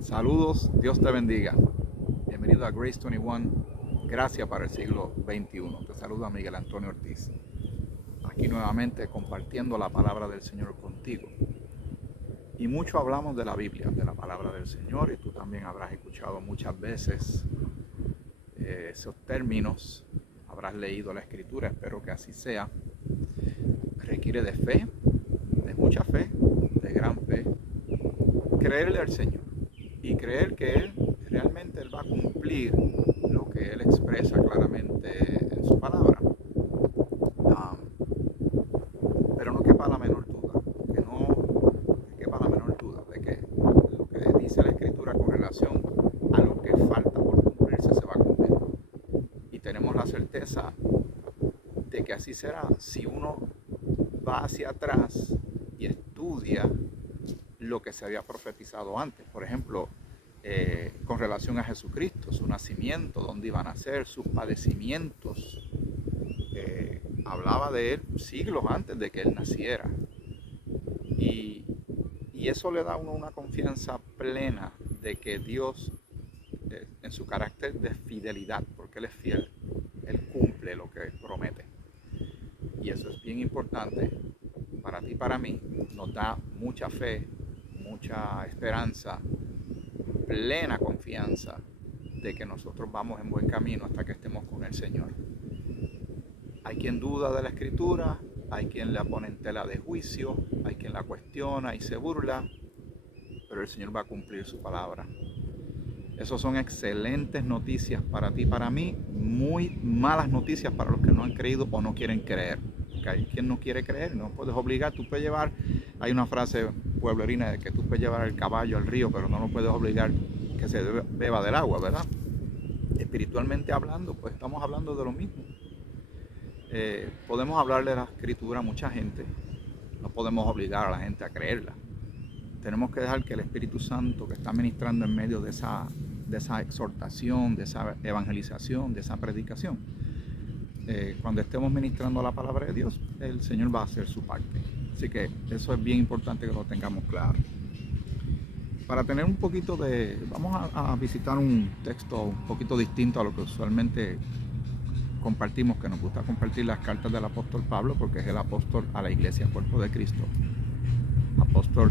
Saludos, Dios te bendiga. Bienvenido a Grace 21, Gracia para el siglo XXI. Te saluda Miguel Antonio Ortiz. Aquí nuevamente compartiendo la palabra del Señor contigo. Y mucho hablamos de la Biblia, de la palabra del Señor, y tú también habrás escuchado muchas veces esos términos, habrás leído la Escritura, espero que así sea. Requiere de fe, de mucha fe, de gran fe, creerle al Señor y creer que Él realmente Él va a cumplir lo que Él expresa claramente en su palabra. Pero no quepa la menor duda, que quepa la menor duda de que lo que dice la Escritura con relación a lo que falta por cumplirse se va a cumplir. Y tenemos la certeza de que así será si uno va hacia atrás y estudia lo que se había profetizado antes. Por ejemplo, con relación a Jesucristo, su nacimiento, dónde iba a nacer, sus padecimientos. Hablaba de él siglos antes de que él naciera. Y eso le da a uno una confianza plena de que Dios, en su carácter de fidelidad, porque Él es fiel, Él cumple lo que promete. Y eso es bien importante para ti y para mí. Nos da mucha fe, mucha esperanza, plena confianza de que nosotros vamos en buen camino hasta que estemos con el Señor. Hay quien duda de la Escritura, hay quien la pone en tela de juicio, hay quien la cuestiona y se burla, pero el Señor va a cumplir su palabra. Esas son excelentes noticias para ti y para mí, muy malas noticias para los que no han creído o no quieren creer. Porque hay quien no quiere creer, no puedes obligar, tú puedes llevar, hay una frase pueblerina de que tú puedes llevar el caballo al río, pero no lo puedes obligar que se beba del agua, ¿verdad? Espiritualmente hablando, pues estamos hablando de lo mismo. Podemos hablarle de la Escritura a mucha gente, no podemos obligar a la gente a creerla. Tenemos que dejar que el Espíritu Santo que está ministrando en medio de esa exhortación, de esa evangelización, de esa predicación, cuando estemos ministrando la palabra de Dios, el Señor va a hacer su parte. Así que eso es bien importante que lo tengamos claro. Para tener un poquito vamos a visitar un texto un poquito distinto a lo que usualmente compartimos, que nos gusta compartir las cartas del apóstol Pablo, porque es el apóstol a la iglesia, cuerpo de Cristo, apóstol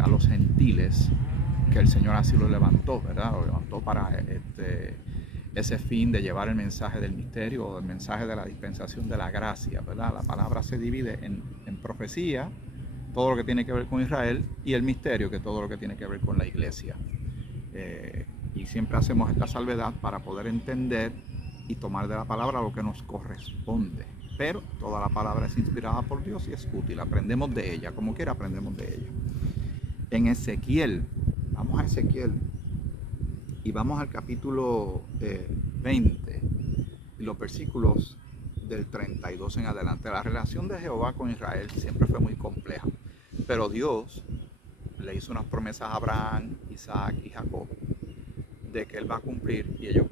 a los gentiles, que el Señor así lo levantó, ¿verdad? Lo levantó para ese fin de llevar el mensaje del misterio o el mensaje de la dispensación de la gracia, ¿verdad? La palabra se divide en profecía, todo lo que tiene que ver con Israel, y el misterio, que todo lo que tiene que ver con la iglesia. Y siempre hacemos esta salvedad para poder entender y tomar de la palabra lo que nos corresponde. Pero toda la palabra es inspirada por Dios y es útil. Aprendemos de ella, como quiera aprendemos de ella. En Ezequiel, vamos a Ezequiel y vamos al capítulo 20 y los versículos del 32 en adelante. La relación de Jehová con Israel siempre fue muy compleja, pero Dios le hizo unas promesas a Abraham, Isaac y Jacob de que Él va a cumplir y ellos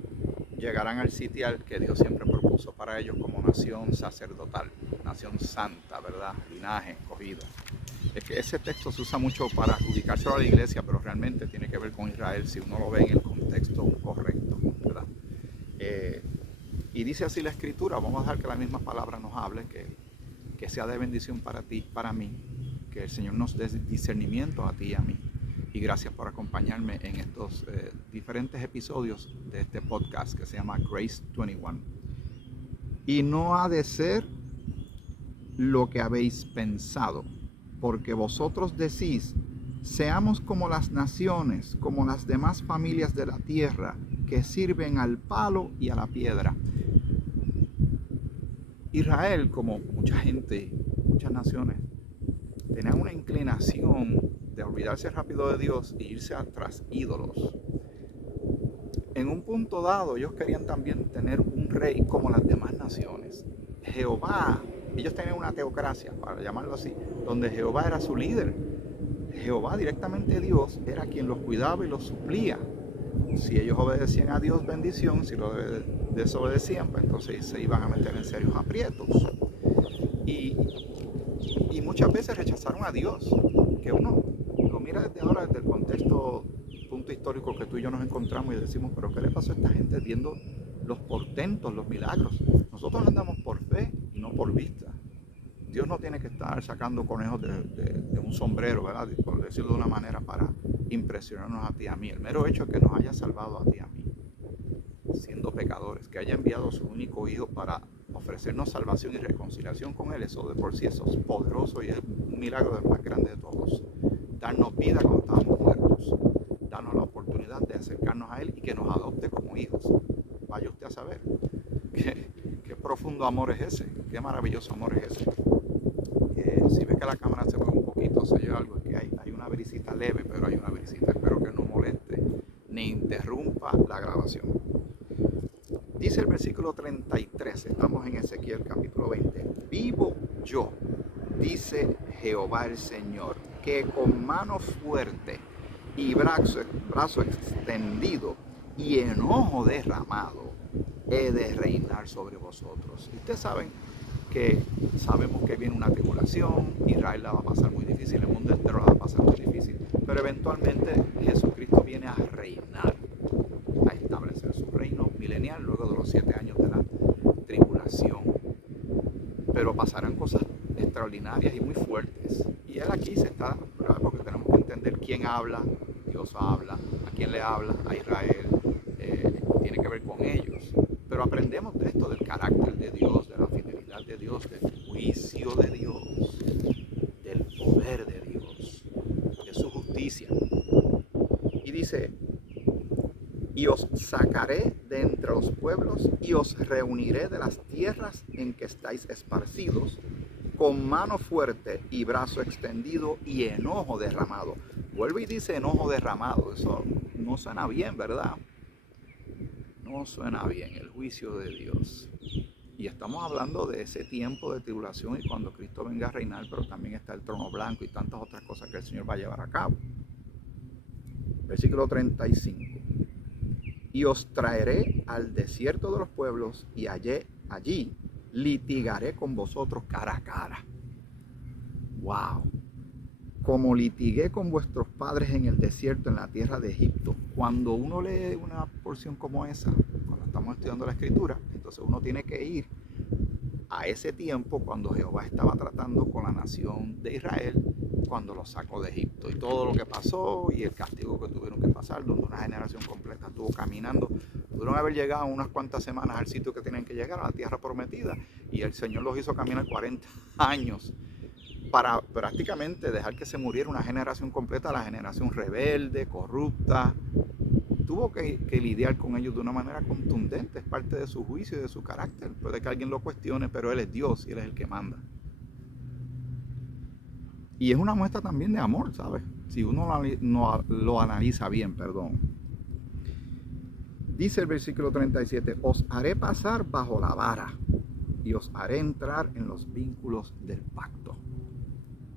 llegarán al sitial que Dios siempre propuso para ellos como nación sacerdotal, nación santa, ¿verdad? Linaje escogido. Es que ese texto se usa mucho para adjudicárselo a la iglesia, pero realmente tiene que ver con Israel si uno lo ve en el contexto correcto, ¿verdad? Y dice así la Escritura, vamos a dejar que la misma palabra nos hable, que sea de bendición para ti, para mí, que el Señor nos dé discernimiento a ti y a mí. Y gracias por acompañarme en estos diferentes episodios de este podcast que se llama Grace 21. Y no ha de ser lo que habéis pensado, porque vosotros decís, seamos como las naciones, como las demás familias de la tierra, que sirven al palo y a la piedra. Israel, como mucha gente, muchas naciones, tenía una inclinación de olvidarse rápido de Dios e irse tras ídolos. En un punto dado, ellos querían también tener un rey como las demás naciones. Jehová ellos tenían una teocracia, para llamarlo así, donde Jehová era su líder. Jehová, directamente Dios, era quien los cuidaba y los suplía. Si ellos obedecían a Dios, bendición. Si lo desobedecían, pues entonces se iban a meter en serios aprietos. Y muchas veces rechazaron a Dios, que uno lo mira desde ahora, desde el contexto, punto histórico que tú y yo nos encontramos y decimos, pero ¿qué le pasó a esta gente viendo los portentos, los milagros? Nosotros andamos por fe y no por vista. Dios no tiene que estar sacando conejos de un sombrero, ¿verdad? Por decirlo de una manera, para impresionarnos a ti y a mí. El mero hecho es que nos haya salvado a ti y a mí, siendo pecadores, que haya enviado a su único Hijo para ofrecernos salvación y reconciliación con Él, eso de por sí eso es poderoso y es un milagro del más grande de todos. Darnos vida cuando estábamos muertos, darnos la oportunidad de acercarnos a Él y que nos adopte como hijos. Vaya usted a saber qué profundo amor es ese, qué maravilloso amor es ese. Si ves que la cámara se mueve un poquito, se oye algo, es que hay una brisita leve, pero hay una brisita, espero que no moleste ni interrumpa la grabación. Dice el versículo 33, estamos en Ezequiel capítulo 20. Vivo yo, dice Jehová el Señor, que con mano fuerte y brazo extendido y enojo derramado he de reinar sobre vosotros. Y ustedes sabemos que viene una tribulación, Israel la va a pasar muy difícil, el mundo entero la va a pasar muy difícil, pero eventualmente Jesucristo viene a reinar, a establecer su reino milenial luego de los 7 años de la tribulación. Pero pasarán cosas extraordinarias y muy fuertes. Y él aquí se está, ¿verdad? Porque tenemos que entender quién habla. Dios habla. ¿A quién le habla? A Israel. Tiene que ver con ellos. Pero aprendemos de esto, del carácter de Dios, de la fidelidad de Dios, del juicio de Dios, del poder de Dios, de su justicia. Y dice: y os sacaré de entre los pueblos y os reuniré de las tierras en que estáis esparcidos, con mano fuerte y brazo extendido y enojo derramado. Vuelve y dice enojo derramado. Eso no suena bien, ¿verdad? No suena bien, el juicio de Dios. Y estamos hablando de ese tiempo de tribulación y cuando Cristo venga a reinar, pero también está el trono blanco y tantas otras cosas que el Señor va a llevar a cabo. Versículo 35. Y os traeré al desierto de los pueblos y allí litigaré con vosotros cara a cara. ¡Wow! Como litigué con vuestros padres en el desierto, en la tierra de Egipto. Cuando uno lee una porción como esa, cuando estamos estudiando la Escritura, entonces uno tiene que ir a ese tiempo cuando Jehová estaba tratando con la nación de Israel, cuando los sacó de Egipto y todo lo que pasó y el castigo que tuvieron que pasar, donde una generación completa estuvo caminando. Pudieron haber llegado unas cuantas semanas al sitio que tenían que llegar, a la tierra prometida, y el Señor los hizo caminar 40 años para prácticamente dejar que se muriera una generación completa, la generación rebelde, corrupta. Tuvo que lidiar con ellos de una manera contundente, es parte de su juicio y de su carácter. Puede que alguien lo cuestione, pero Él es Dios y Él es el que manda. Y es una muestra también de amor, ¿sabes? Si uno lo analiza bien, perdón. Dice el versículo 37, os haré pasar bajo la vara y os haré entrar en los vínculos del pacto.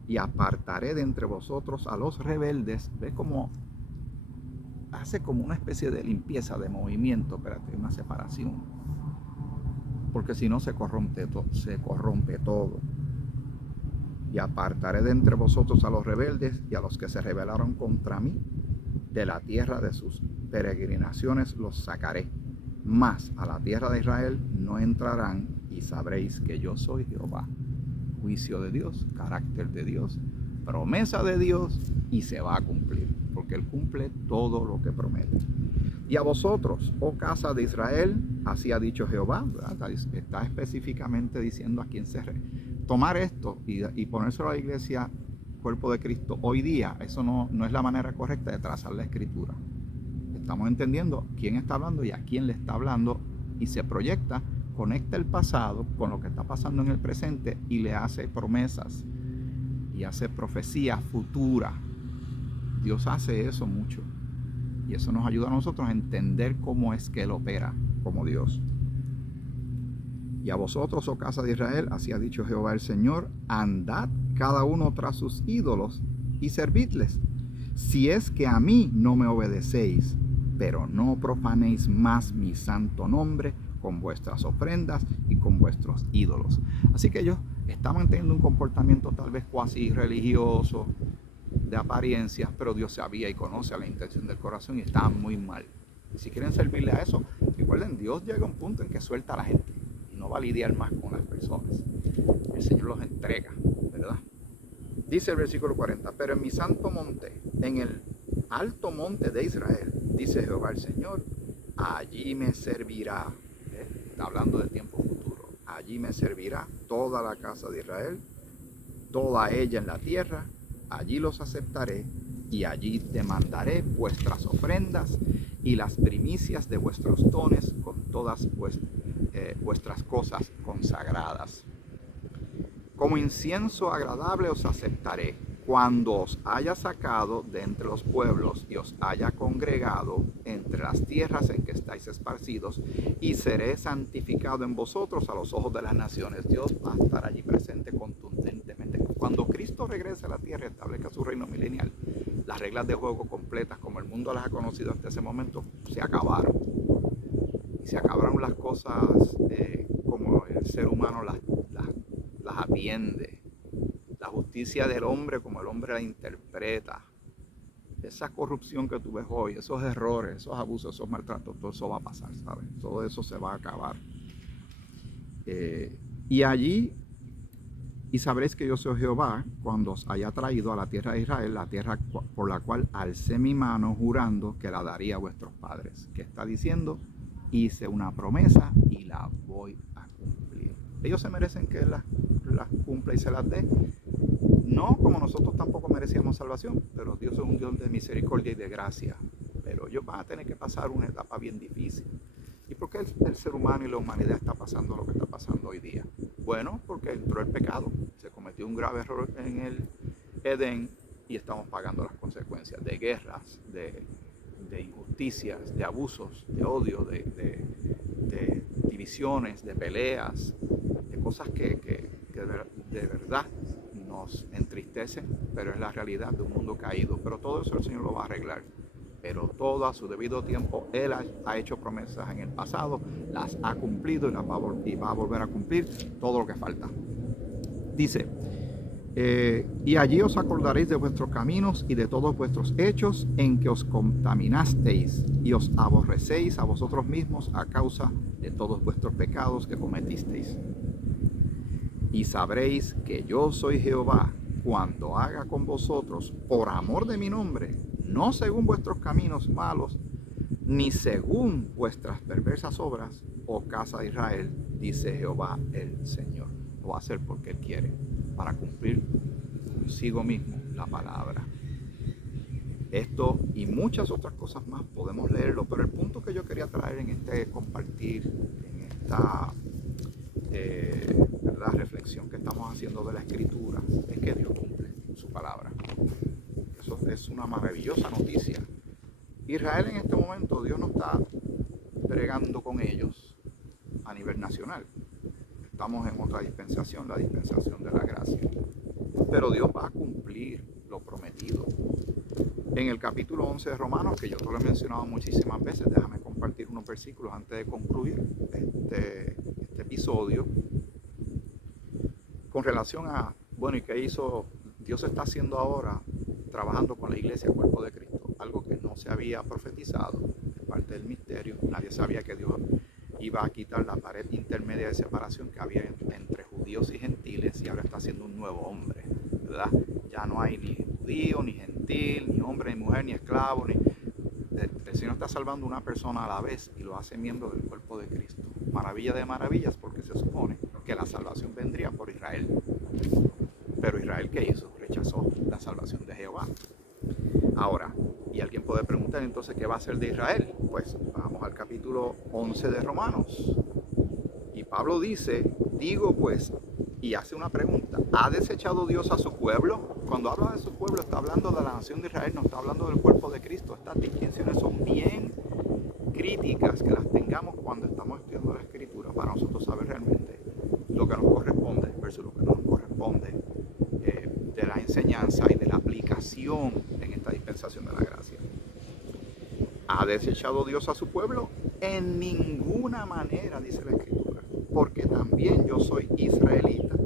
Y apartaré de entre vosotros a los rebeldes. Ve cómo hace como una especie de limpieza, de movimiento, espérate, una separación. Porque si no se corrompe todo. Y apartaré de entre vosotros a los rebeldes y a los que se rebelaron contra mí. De la tierra de sus peregrinaciones los sacaré. Mas a la tierra de Israel no entrarán y sabréis que yo soy Jehová. Juicio de Dios, carácter de Dios, promesa de Dios y se va a cumplir, porque Él cumple todo lo que promete. Y a vosotros, oh casa de Israel, así ha dicho Jehová, ¿verdad? Está específicamente diciendo a quién se tomar esto y ponérselo a la iglesia, cuerpo de Cristo. Hoy día, eso no es la manera correcta de trazar la escritura. Estamos entendiendo quién está hablando y a quién le está hablando y se proyecta, conecta el pasado con lo que está pasando en el presente y le hace promesas y hace profecía futura. Dios hace eso mucho y eso nos ayuda a nosotros a entender cómo es que Él opera como Dios. Y a vosotros, oh casa de Israel, así ha dicho Jehová el Señor, andad cada uno tras sus ídolos y servidles, si es que a mí no me obedecéis, pero no profanéis más mi santo nombre con vuestras ofrendas y con vuestros ídolos. Así que ellos estaban teniendo un comportamiento tal vez cuasi religioso, de apariencias, pero Dios sabía y conoce la intención del corazón y estaban muy mal. Y si quieren servirle a eso, recuerden, Dios llega a un punto en que suelta a la gente y no va a lidiar más con las personas. El Señor los entrega, ¿verdad? Dice el versículo 40, pero en mi santo monte, en el alto monte de Israel, dice Jehová el Señor, allí me servirá. Está hablando de tiempo futuro. Allí me servirá toda la casa de Israel, toda ella en la tierra. Allí los aceptaré y allí demandaré vuestras ofrendas y las primicias de vuestros dones con todas vuestras cosas consagradas. Como incienso agradable os aceptaré cuando os haya sacado de entre los pueblos y os haya congregado entre las tierras en que estáis esparcidos, y seré santificado en vosotros a los ojos de las naciones. Dios va a estar allí presente contundentemente. Cuando Cristo regrese a la tierra y establezca su reino milenial, las reglas de juego completas, como el mundo las ha conocido hasta ese momento, se acabaron. Y se acabaron las cosas como el ser humano las atiende. La justicia del hombre como el hombre la interpreta. Esa corrupción que tú ves hoy, esos errores, esos abusos, esos maltratos, todo eso va a pasar, ¿sabes? Todo eso se va a acabar. Y allí, y sabréis que yo soy Jehová cuando os haya traído a la tierra de Israel, la tierra por la cual alcé mi mano jurando que la daría a vuestros padres. Que está diciendo, hice una promesa y la voy a cumplir. Ellos se merecen que las cumpla y se las dé. No como nosotros tampoco merecíamos salvación, pero Dios es un Dios de misericordia y de gracia. Pero ellos van a tener que pasar una etapa bien difícil. ¿Y por qué el ser humano y la humanidad está pasando lo que está pasando hoy día? Bueno, porque entró el pecado, se cometió un grave error en el Edén y estamos pagando las consecuencias de guerras, de injusticias, de abusos, de odio, de divisiones, de peleas, de cosas que de verdad nos entristecen, pero es la realidad de un mundo caído. Pero todo eso el Señor lo va a arreglar. Pero todo a su debido tiempo. Él ha hecho promesas en el pasado, las ha cumplido y va a volver a cumplir todo lo que falta. Dice, y allí os acordaréis de vuestros caminos y de todos vuestros hechos en que os contaminasteis y os aborrecéis a vosotros mismos a causa de todos vuestros pecados que cometisteis. Y sabréis que yo soy Jehová cuando haga con vosotros, por amor de mi nombre, no según vuestros caminos malos, ni según vuestras perversas obras, oh casa de Israel, dice Jehová el Señor. Lo va a hacer porque Él quiere, para cumplir consigo mismo la palabra. Esto y muchas otras cosas más podemos leerlo, pero el punto que yo quería traer en este compartir, en esta la reflexión que estamos haciendo de la Escritura, es que Dios cumple su palabra. Eso es una maravillosa noticia. Israel en este momento, Dios no está bregando con ellos a nivel nacional. Estamos en otra dispensación, la dispensación de la gracia. Pero Dios va a cumplir lo prometido. En el capítulo 11 de Romanos, que yo te lo he mencionado muchísimas veces, déjame compartir unos versículos antes de concluir este episodio, con relación a, bueno, ¿y qué hizo? Dios está haciendo ahora, trabajando con la iglesia, cuerpo de Cristo, algo que no se había profetizado, es parte del misterio. Nadie sabía que Dios iba a quitar la pared intermedia de separación que había entre judíos y gentiles, y ahora está haciendo un nuevo hombre, ¿verdad? Ya no hay ni judío, ni gentil, ni hombre, ni mujer, ni esclavo, el Señor está salvando una persona a la vez y lo hace miembro del cuerpo de Cristo. Maravilla de maravillas, porque se supone que la salvación vendría por Israel. Pero Israel, ¿qué hizo? Rechazó la salvación de Jehová. Ahora, y alguien puede preguntar entonces, ¿qué va a hacer de Israel? Pues vamos al capítulo 11 de Romanos. Y Pablo dice, digo pues, y hace una pregunta, ¿ha desechado Dios a su pueblo? Cuando habla de su pueblo está hablando de la nación de Israel, no está hablando del cuerpo de Cristo. Estas distinciones son bien críticas, que las tengamos cuando estamos estudiando la Escritura, para nosotros saber realmente lo que nos corresponde versus lo que no nos corresponde, de la enseñanza y de la aplicación en esta dispensación de la gracia. ¿Ha desechado Dios a su pueblo? En ninguna manera, dice la Escritura, porque también yo soy israelita,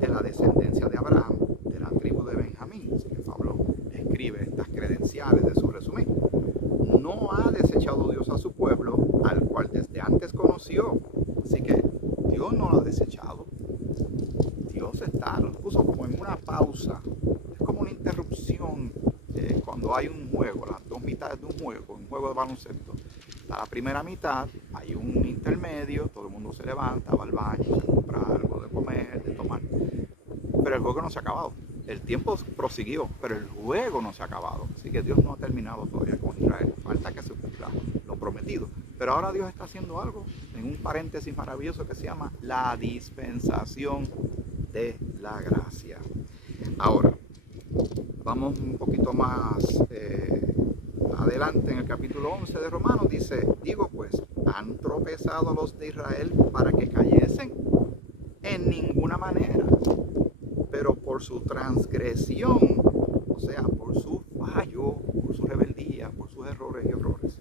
de la descendencia de Abraham, de la tribu de Benjamín. Así que Pablo escribe estas credenciales de su resumen. No ha desechado Dios a su pueblo, al cual desde antes conoció. Así que Dios no lo ha desechado. Dios lo puso como en una pausa. Es como una interrupción cuando hay un juego, las dos mitades de un juego de baloncesto. La primera mitad, hay un intermedio, todo el mundo se levanta, va al baño, se compra algo de comer, de tomar. Pero el juego no se ha acabado. El tiempo prosiguió, pero el juego no se ha acabado. Así que Dios no ha terminado todavía con Israel. Falta que se cumpla lo prometido. Pero ahora Dios está haciendo algo en un paréntesis maravilloso que se llama la dispensación de la gracia. Ahora, vamos un poquito más adelante en el capítulo 11 de Romanos. Dice, digo pues, ¿han tropezado los de Israel para que cayesen? En ninguna manera. Pero por su transgresión, o sea, por su fallo, por su rebeldía, por sus errores y horrores,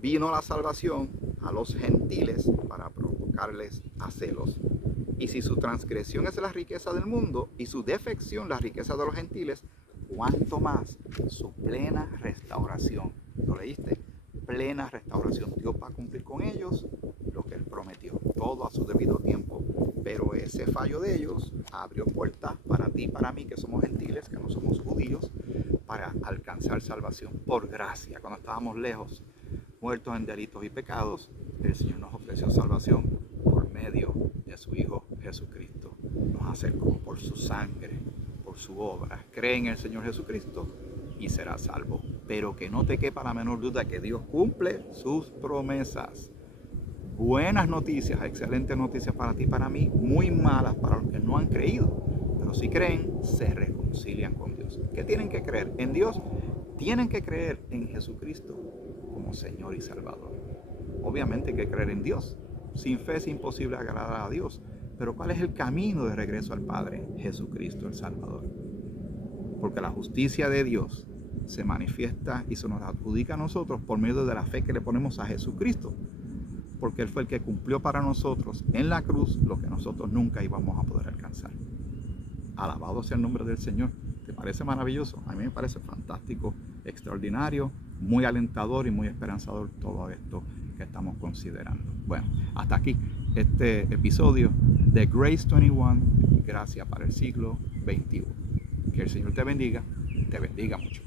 vino la salvación a los gentiles para provocarles a celos. Y si su transgresión es la riqueza del mundo y su defección la riqueza de los gentiles, ¿cuánto más su plena restauración? ¿Lo leíste? Plena restauración. Dios va a cumplir con ellos lo que Él prometió, todo a su debido tiempo. Pero ese fallo de ellos abrió puertas para ti y para mí, que somos gentiles, que no somos judíos, para alcanzar salvación por gracia. Cuando estábamos lejos, muertos en delitos y pecados, el Señor nos ofreció salvación por medio de su Hijo Jesucristo. Nos acercó por su sangre, por su obra. Cree en el Señor Jesucristo y serás salvo. Pero que no te quepa la menor duda que Dios cumple sus promesas. Buenas noticias, excelentes noticias para ti y para mí, muy malas para los que no han creído. Pero si creen, se reconcilian con Dios. ¿Qué tienen que creer? En Dios. Tienen que creer en Jesucristo como Señor y Salvador. Obviamente hay que creer en Dios. Sin fe es imposible agradar a Dios. Pero ¿cuál es el camino de regreso al Padre? Jesucristo el Salvador. Porque la justicia de Dios se manifiesta y se nos adjudica a nosotros por medio de la fe que le ponemos a Jesucristo. Porque Él fue el que cumplió para nosotros en la cruz lo que nosotros nunca íbamos a poder alcanzar. Alabado sea el nombre del Señor. ¿Te parece maravilloso? A mí me parece fantástico, extraordinario, muy alentador y muy esperanzador todo esto que estamos considerando. Bueno, hasta aquí este episodio de Grace 21, Gracia para el siglo XXI. Que el Señor te bendiga mucho.